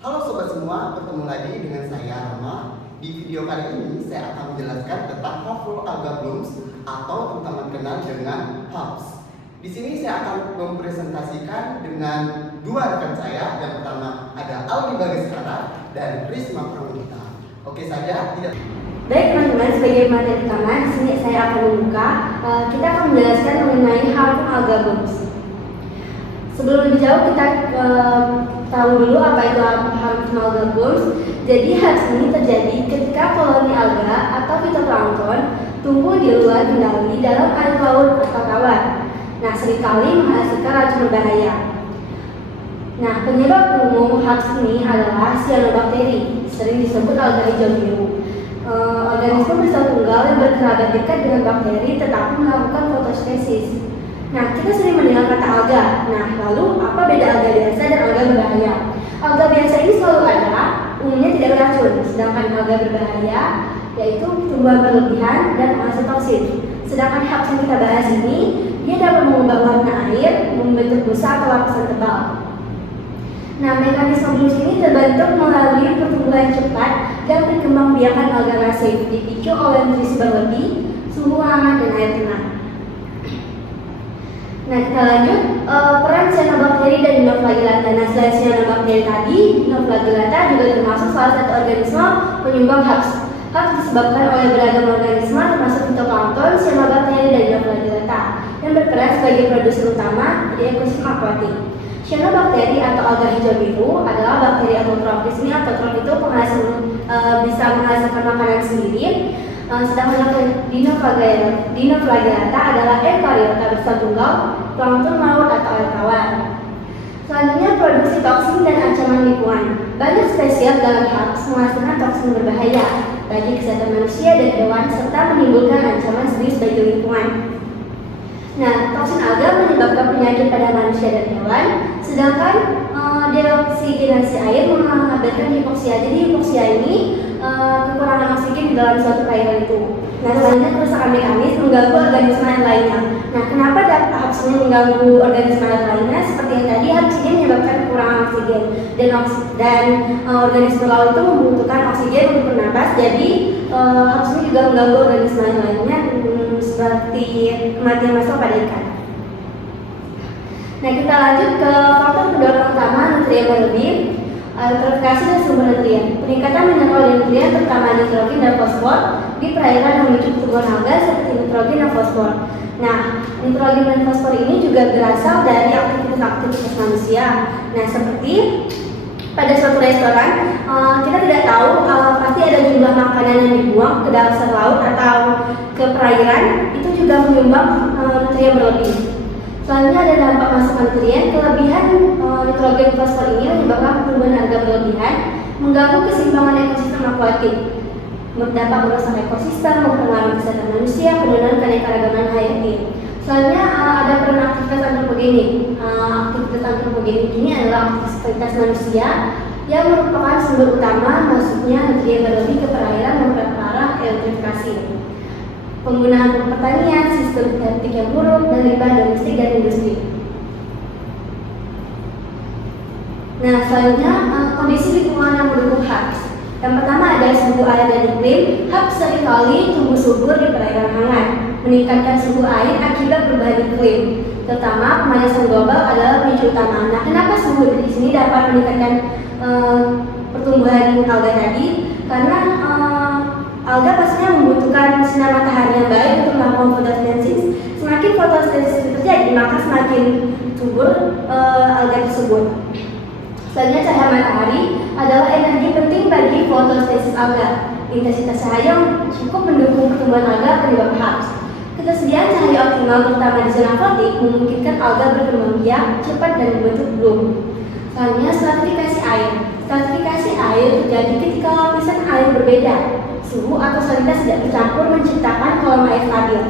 Halo sobat semua, bertemu lagi dengan saya Rama. Di video kali ini saya akan menjelaskan tentang Harmful Alga Blooms atau teman-teman kenal dengan HABS. Di sini saya akan mempresentasikan dengan dua rekan saya. Yang pertama ada Aldi Bagaskara dan Risma Pramudita. Oke saja, tidak. Baik teman-teman, sebagai materi utama di sini saya akan membuka. Kita akan menjelaskan mengenai Harmful Alga Blooms. Sebelum lebih jauh kita tahu dulu apa itu Harmful Alga Blooms. Jadi HABS ini terjadi ketika koloni alga atau fitoplankton tumbuh di luar kendali dalam air laut atau tawar. Nah, seringkali menghasilkan racun berbahaya. Nah, penyebab umum HABS ini adalah cyanobacteria, sering disebut alga hijau biru. Organisme bersel tunggal yang berkerabat dekat dengan bakteri tetapi melakukan fotosintesis. Nah, kita sering mendengar kata alga. Nah, lalu apa beda alga biasa dan alga berbahaya? Alga biasa ini selalu ada, umumnya tidak beracun, sedangkan alga berbahaya yaitu tumbuhan berlebihan dan menghasilkan toksin. Sedangkan HABS yang kita bahas ini, dia dapat mengubah warna air, membentuk busa atau lapisan tebal. Nah, mekanisme blooms ini terbentuk melalui pertumbuhan cepat dan perkembangbiakan alga masif, dipicu oleh nutrisi berlebih, suhu hangat, dan air tenang. Nah, kita lanjut peran cyanobacteria dan dinoflagellata. Nah, selain cyanobacteria tadi, dinoflagellata juga termasuk salah satu organisme penyumbang HABS. HABS disebabkan oleh beragam organisme termasuk fitoplankton, cyanobacteria dan dinoflagellata yang berperan sebagai produsen utama di ekosistem akuatik. Cyanobacteria atau alga hijau biru adalah bakteri autotrofis. Ini autotrof itu penghasil bisa menghasilkan makanan sendiri. Sedangkan dinoflagellata adalah eukariota bersel tunggal, plankton laut atau air tawar. Selanjutnya, produksi toksin dan ancaman lingkungan. Banyak spesies dalam HABS menghasilkan toksin berbahaya bagi kesehatan manusia dan hewan serta menimbulkan ancaman serius bagi lingkungan. Nah, toksin alga menyebabkan penyakit pada manusia dan hewan, sedangkan deoksigenasi air mengakibatkan hipoksia. Jadi hipoksia ini kekurangan oksigen di dalam suatu cairan itu. Nah, selanjutnya kerusakan mekanis mengganggu organisme yang lainnya. Nah, kenapa HABS ini mengganggu organisme yang lainnya? Seperti yang tadi, HABS ini menyebabkan kekurangan oksigen dan organisme laut itu membutuhkan oksigen untuk bernapas. Jadi HABS ini juga mengganggu organisme yang lainnya seperti kematian massal pada ikan. Nah, kita lanjut ke faktor pendorong utama nutrien berlebih. Eutrofikasi dan sumber nutrien. Peningkatan mineral dan nutrien terutama nitrogen dan fosfor di perairan memicu pertumbuhan alga seperti nitrogen dan fosfor. Nah, nitrogen dan fosfor ini juga berasal dari aktivitas manusia. Nah, seperti pada suatu restoran, kita tidak tahu pasti ada jumlah makanan yang dibuang ke dasar laut atau ke perairan, itu juga menyumbang nutrien berlebih. Selanjutnya ada dampak masukan nutrien. Kelebihan nitrogen fosfor ini menyebabkan pertumbuhan alga berlebihan, mengganggu keseimbangan ekosistem akuatik, berdampak merusak ekosistem, mempengaruhi kesehatan manusia, penurunan keanekaragaman hayati. Selanjutnya ada peran aktivitas antropogenik. Aktivitas antropogenik ini adalah aktivitas manusia yang merupakan sumber utama masuknya nutrien berlebih ke perairan memperparah eutrofikasi. Penggunaan pertanian, sistem genetik yang buruk, dan limbah domestik dan industri. Nah, selanjutnya kondisi lingkungan yang mendukung HABS. Yang pertama ada suhu air dan iklim. HABS seringkali tumbuh subur di perairan hangat, meningkatkan suhu air akibat perubahan iklim. Terutama pemanasan global adalah pemicu utama. Nah, kenapa suhu di sini dapat meningkatkan pertumbuhan alga tadi? Karena alga pastinya membutuhkan sinar matahari yang baik untuk melakukan fotosintesis. Semakin fotosintesis terjadi, maka semakin subur alga tersebut. Selanjutnya, cahaya matahari adalah energi penting bagi fotosintesis alga. Intensitas cahaya yang cukup mendukung pertumbuhan alga penyebab HABS. Ketersediaan cahaya optimal terutama di zona aquatik memungkinkan alga berkembang biak cepat dan membentuk bloom. Selanjutnya, stratifikasi air. Stratifikasi air terjadi ketika lapisan air berbeda. Suhu atau salinitas tidak bercampur menciptakan kolam air stabil.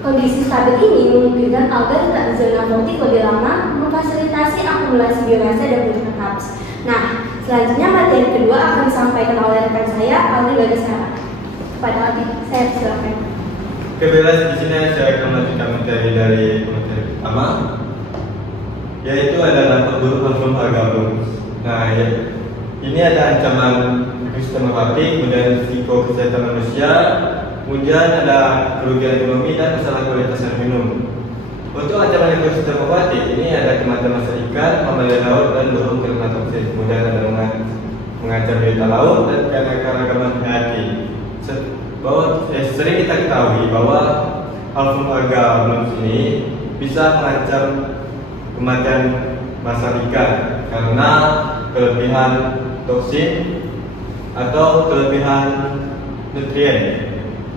Kondisi stabil ini memungkinkan alga tetap di zona aquatik lebih lama, memfasilitasi akumulasi biomasa dan pembentukan HABS. Nah, selanjutnya materi kedua akan disampaikan oleh rekan saya, Aldi Bagaskara. Pada Aldi, saya silakan. Kebetulan di sini saya akan melanjutkan materi dari materi pertama, yaitu adalah buruk Harmful Alga Blooms. Nah, ya, ini ada ancaman ekosistem aquatik, kemudian risiko kesehatan manusia, kemudian ada kerugian ekonomi dan masalah kualitas air minum. Untuk ancaman ekosistem aquatik ini ada kematian masa ikan, mamalia laut dan burung kena toksin. Kemudian ada mengancam biota laut dan keanekaragaman hayati. Sering kita ketahui bahwa Alfum alga blooms ini bisa mengancam kematian masa ikan karena kelebihan toksin atau kelebihan nutrien.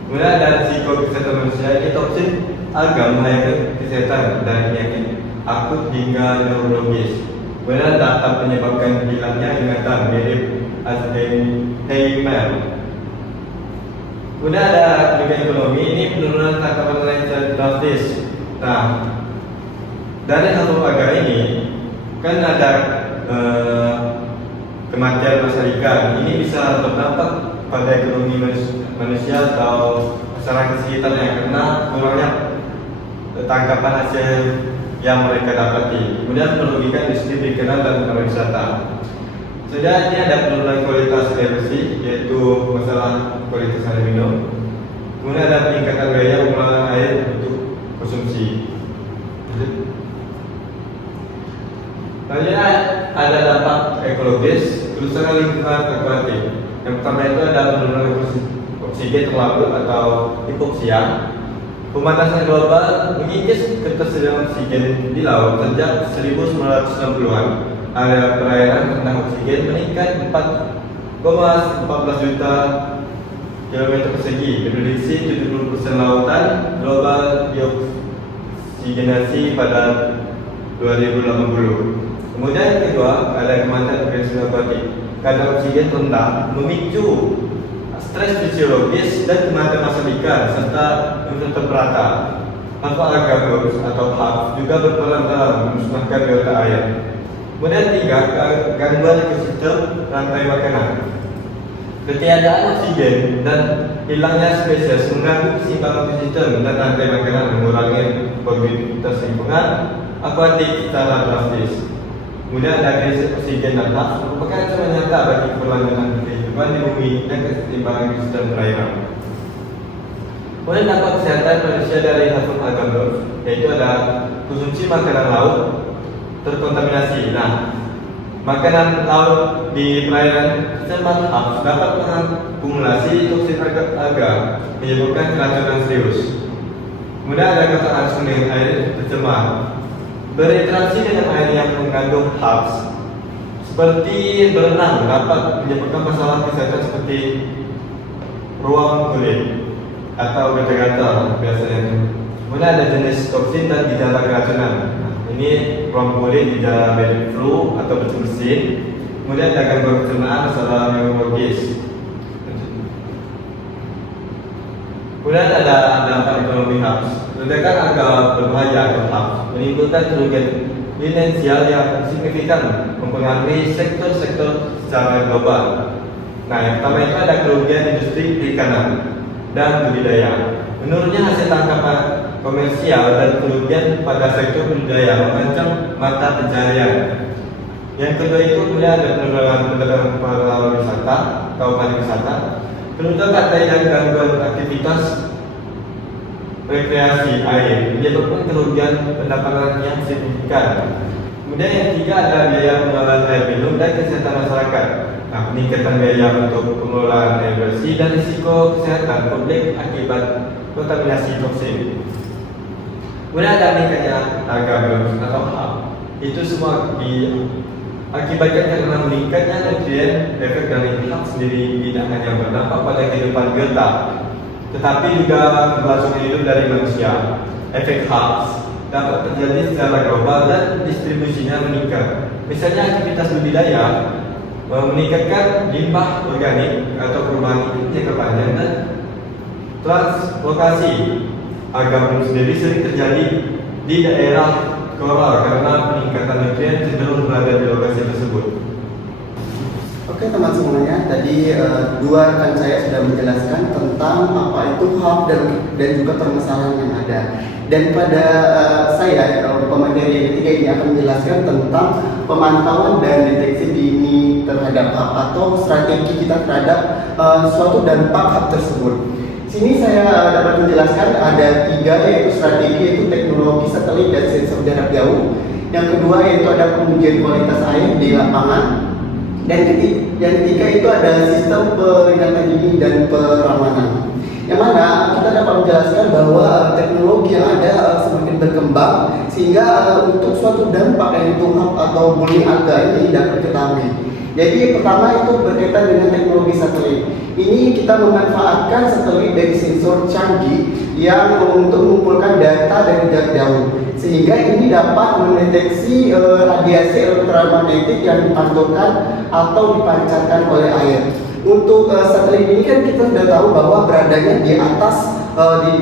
Kemudian ada risiko kesehatan manusia. Ini toksin alga membahayakan kesehatan dari penyakit akut hingga neurologis. Kemudian dapat menyebabkan hilangnya ingatan mirip Alzheimer. Kemudian ada kerugian ekonomi. Ini penurunan tangkapan nelayan secara drastis. Nah, dari Alfum alga ini kan ada kematian masa ikan. Ini bisa berdampak pada ekonomi manusia atau masyarakat sekitarnya karena kurangnya tangkapan hasil yang mereka dapati. Kemudian merugikan industri perikanan dan pariwisata. Sudah ini ada penurunan kualitas air bersih, yaitu masalah kualitas air minum. Kemudian ada peningkatan biaya pengolahan air untuk konsumsi. Selanjutnya ada dampak ekologis, kerusakan lingkungan akuatik. Yang pertama itu ada penurunan oksigen terlarut atau hipoksia. Pemanasan global mengikis ketersediaan oksigen di laut sejak 1960-an. Area perairan rendah oksigen meningkat 4,14 juta kilometer persegi. Diprediksi 70% lautan global dioksigenasi pada 2080. Kemudian yang kedua ada kematian organisme akuatik. Kadar oksigen rendah memicu stres fisiologis dan kematian masa ikan serta invertebrata. Alfum alga blooms atau HAP juga berperan dalam memusnahkan biota air. Kemudian tiga, gangguan ekosistem rantai makanan. Ketiadaan oksigen dan hilangnya spesies mengganggu keseimbangan ekosistem dan rantai makanan, mengurangi produktivitas lingkungan akuatik secara drastis. Kemudian ada krisis oksigen dan HAP merupakan ancaman nyata bagi keberlanjutan kehidupan di bumi dan keseimbangan ekosistem perairan. Kemudian dampak kesehatan manusia dari Alfum alga blooms yaitu ada konsumsi makanan laut terkontaminasi. Nah, makanan laut di perairan semat HAP dapat mengakumulasi toksin alga menyebabkan keracunan serius. Kemudian ada kata sungai air tercemar. Berinteraksi dengan air yang mengandung HAPs seperti berenang dapat menyebabkan masalah kesehatan seperti ruam kulit atau gatal-gatal biasanya. Kemudian ada jenis toksin dan gejala keracunan. Ini ruam kulit, gejala baby flu atau bersin. Kemudian ada gangguan pencernaan, masalah neurologis. Kemudian ada dampak ekonomi HAPs. Ledakan agak berbahaya atau HAPs menimbulkan kerugian finansial yang signifikan mempengaruhi sektor-sektor secara global. Nah, yang pertama itu ada kerugian industri perikanan dan budidaya. Menurutnya hasil tangkapan komersial dan kerugian pada sektor budidaya mengancam mata pencaharian. Yang kedua itu kemudian ada penurunan para wisata atau pariwisata. Penurunan dan gangguan aktivitas rekreasi air menyebabkan kerugian pendapatan yang signifikan. Kemudian yang ketiga ada biaya pengelolaan air minum dan kesehatan masyarakat. Nah, peningkatan biaya untuk pengelolaan air bersih dan risiko kesehatan publik akibat kontaminasi toksin. Kemudian ada meningkatnya alga blooms atau HAP. Itu semua diakibatkan karena meningkatnya nutrien. Efek dari HAP sendiri tidak hanya berdampak pada kehidupan biota, tetapi juga keberlangsungan hidup dari manusia. Efek HAPs dapat terjadi secara global dan distribusinya meningkat. Misalnya aktivitas budidaya meningkatkan limbah organik atau perubahan iklim jangka panjang dan translokasi. Alga blooms sendiri sering terjadi di daerah koral karena peningkatan nutrien cenderung berada di lokasi tersebut. Oke teman semuanya, tadi dua rekan saya sudah menjelaskan tentang apa itu HAP dan juga permasalahan yang ada. Dan pada saya, pemateri yang ketiga ini akan menjelaskan tentang pemantauan dan deteksi dini terhadap terhadap HAB atau strategi kita terhadap suatu dampak HAB tersebut. Sini saya dapat menjelaskan ada 3, yaitu strategi, yaitu teknologi satelit dan sensor jarak jauh. Yang kedua yaitu ada pengujian kualitas air di lapangan. Dan yang ketiga itu ada sistem peringatan dini dan peramanan. Yang mana kita dapat menjelaskan bahwa teknologi yang ada semakin berkembang sehingga untuk suatu dampak yaitu HAB atau bullying alga ini dapat diketahui. Jadi pertama itu berkaitan dengan teknologi satelit. Ini kita memanfaatkan satelit dari sensor canggih yang untuk mengumpulkan data dari jarak jauh, sehingga ini dapat mendeteksi radiasi elektromagnetik yang dipantulkan atau dipancarkan oleh air. Untuk satelit ini kan kita sudah tahu bahwa beradanya di atas di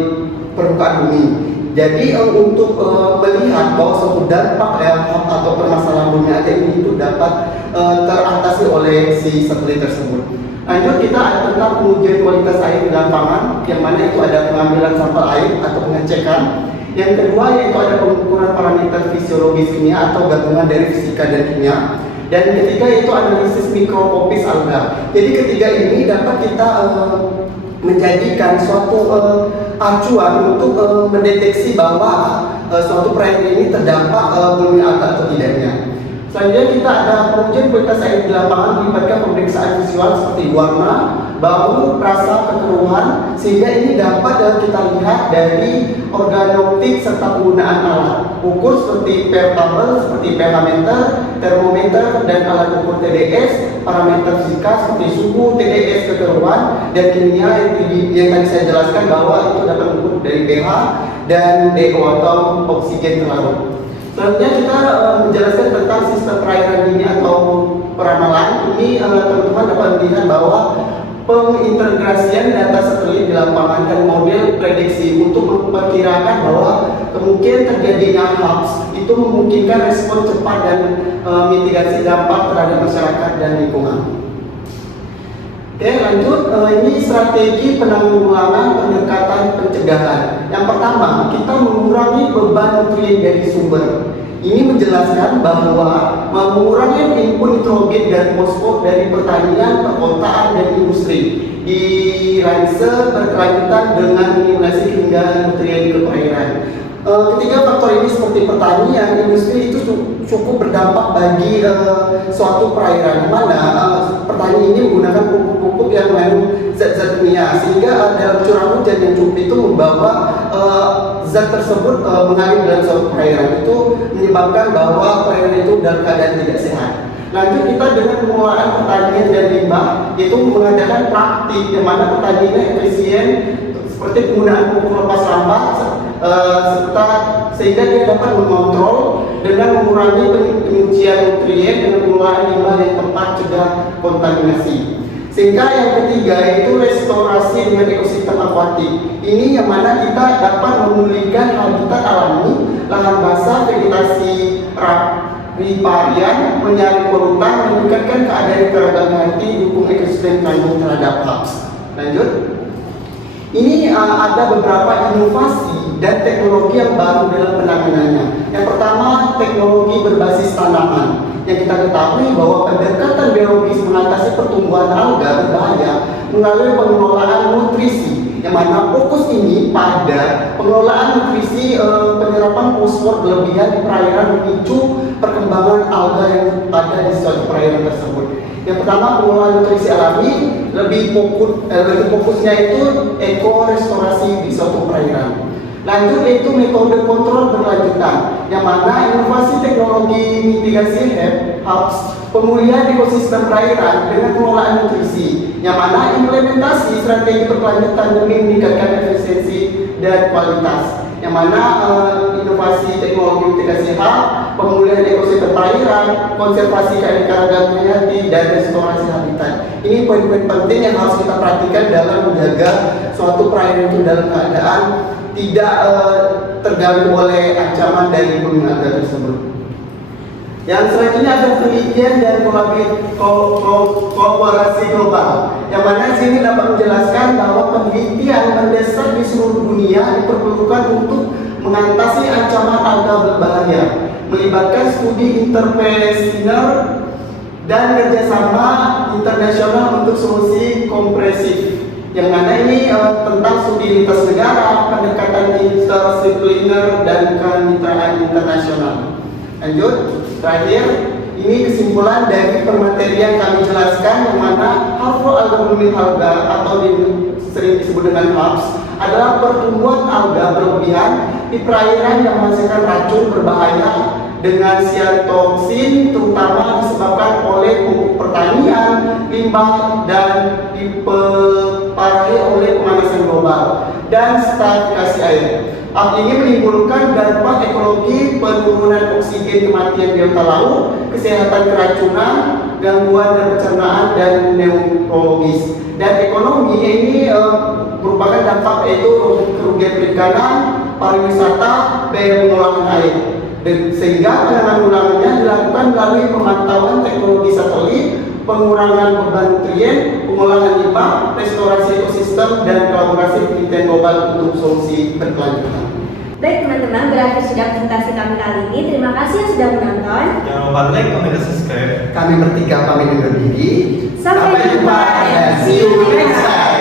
permukaan bumi. Jadi untuk melihat bahwa suatu dampak atau permasalahan bumi aja ini itu dapat teratasi oleh si satelit tersebut. Lanjut kita ada tentang pengujian kualitas air di lapangan, yang mana itu ada pengambilan sampel air atau pengecekan. Yang kedua yaitu ada pengukuran parameter fisiologis kimia atau gabungan dari fisika dan kimia. Dan ketiga yaitu analisis mikroskopis alga. Jadi ketiga ini dapat kita menjadikan suatu acuan untuk mendeteksi bahwa suatu perairan ini terdampak bullying alga atau tidaknya. Selanjutnya kita ada pengujian kualitas air di lapangan melibatkan pemeriksaan visual seperti warna, bau, rasa, kekeruhan, sehingga ini dapat kita lihat dari organoptik serta penggunaan alat ukur seperti pH tabel, seperti pH meter, termometer, dan alat ukur TDS, parameter fisika seperti suhu, TDS, kekeruhan, dan kimia yang tadi saya jelaskan bahwa itu dapat diukur dari pH dan DO atau oksigen terlarut. Selanjutnya kita menjelaskan tentang sistem perairan dini atau peramalan. Ini teman-teman dapat melihat bahwa pengintegrasian data satelit di lapangan dan model prediksi untuk memperkirakan bahwa kemungkinan terjadinya HAB itu memungkinkan respon cepat dan mitigasi dampak terhadap masyarakat dan lingkungan. Oke, lanjut. Ini strategi penanggulangan pendekatan pencegahan. Yang pertama, kita mengurangi beban nutrien dari sumber. Ini menjelaskan bahwa mengurangi input nitrogen dan fosfor dari pertanian, perkotaan, dan industri dirancang berkelanjutan dengan minimalisasi ketinggalan nutrien ke perairan. Ketiga faktor ini seperti pertanian, industri itu cukup berdampak bagi suatu perairan, mana pertanian ini menggunakan pupuk-pupuk yang mengandung zat-zat kimia, sehingga dalam curah hujan yang cukup itu membawa zat tersebut mengalir dalam suatu perairan, itu menyebabkan bahwa perairan itu dalam keadaan tidak sehat. Lanjut kita dengan pengelolaan pertanian dan limbah, yaitu mengadakan praktik yang mana pertaniannya efisien seperti penggunaan pupuk lepas lambat sehingga dia dapat mengontrol dengan mengurangi penyucian nutrien dengan pengelolaan limbah yang tepat cegah kontaminasi. Sehingga yang ketiga yaitu restorasi dengan ekosistem akuatik. Ini yang mana kita dapat memulihkan habitat alami, lahan basah, vegetasi riparian, menyaring polutan, meningkatkan keadaan keragaman hayati, dukung ekosistem tanggung terhadap HAB. Lanjut. Ini ada beberapa inovasi dan teknologi yang baru dalam penanganannya. Yang pertama, teknologi berbasis tanaman. Yang kita ketahui bahwa pendekatan biologis mengatasi pertumbuhan alga berbahaya melalui pengelolaan nutrisi, yang mana fokus ini pada pengelolaan nutrisi, penyerapan fosfor berlebihan di perairan memicu perkembangan alga yang ada di suatu perairan tersebut. Yang pertama, pengelolaan nutrisi alami, lebih fokusnya itu ekorestorasi di suatu perairan. Lanjut yaitu metode kontrol berkelanjutan, yang mana inovasi teknologi mitigasi HAB, pemulihan ekosistem perairan dengan pengelolaan nutrisi, yang mana implementasi strategi berkelanjutan demi meningkatkan efisiensi dan kualitas, yang mana inovasi teknologi mitigasi HAB, pemulihan ekosistem perairan, konservasi keanekaragaman hayati, dan restorasi habitat. Ini poin-poin penting yang harus kita perhatikan dalam menjaga suatu perairan itu dalam keadaan tidak terganggu oleh ancaman dari bullying alga tersebut. Yang selanjutnya ada penelitian dan kolaborasi global, yang mana sini dapat menjelaskan bahwa penelitian mendesak di seluruh dunia diperlukan untuk mengatasi ancaman alga berbahaya, melibatkan studi interdisipliner dan kerjasama internasional untuk solusi kompresif. Yang mana ini tentang studi lintas negara, pendekatan interdisipliner dan kemitraan internasional. Lanjut, terakhir, ini kesimpulan dari pemateri yang kami jelaskan, yang mana Hafo-alga atau sering disebut dengan HABS adalah pertumbuhan alga berlebihan di perairan yang menghasilkan racun berbahaya dengan siantoksin, terutama disebabkan oleh pupuk pertanian, limbah, dan dipengaruhi oleh pemanasan global dan stratifikasi air. Hal ini menimbulkan dampak ekologi, penurunan oksigen, kematian biota laut, kesehatan keracunan, gangguan dan pencernaan, dan neurologis. Dan ekonomi ini merupakan dampak yaitu kerugian perikanan, pariwisata, biaya pengolahan air. Dan sehingga penanggulangannya dilakukan melalui pemantauan teknologi satelit, pengurangan beban nutrien, pengolahan limbah, restorasi ekosistem, dan kolaborasi penelitian global untuk solusi berkelanjutan. Baik teman-teman, berakhir sudah presentasi kami kali ini. Terima kasih yang sudah menonton. Jangan lupa like, comment, dan subscribe. Kami bertiga pamit undur diri. Sampai jumpa dan see you next time.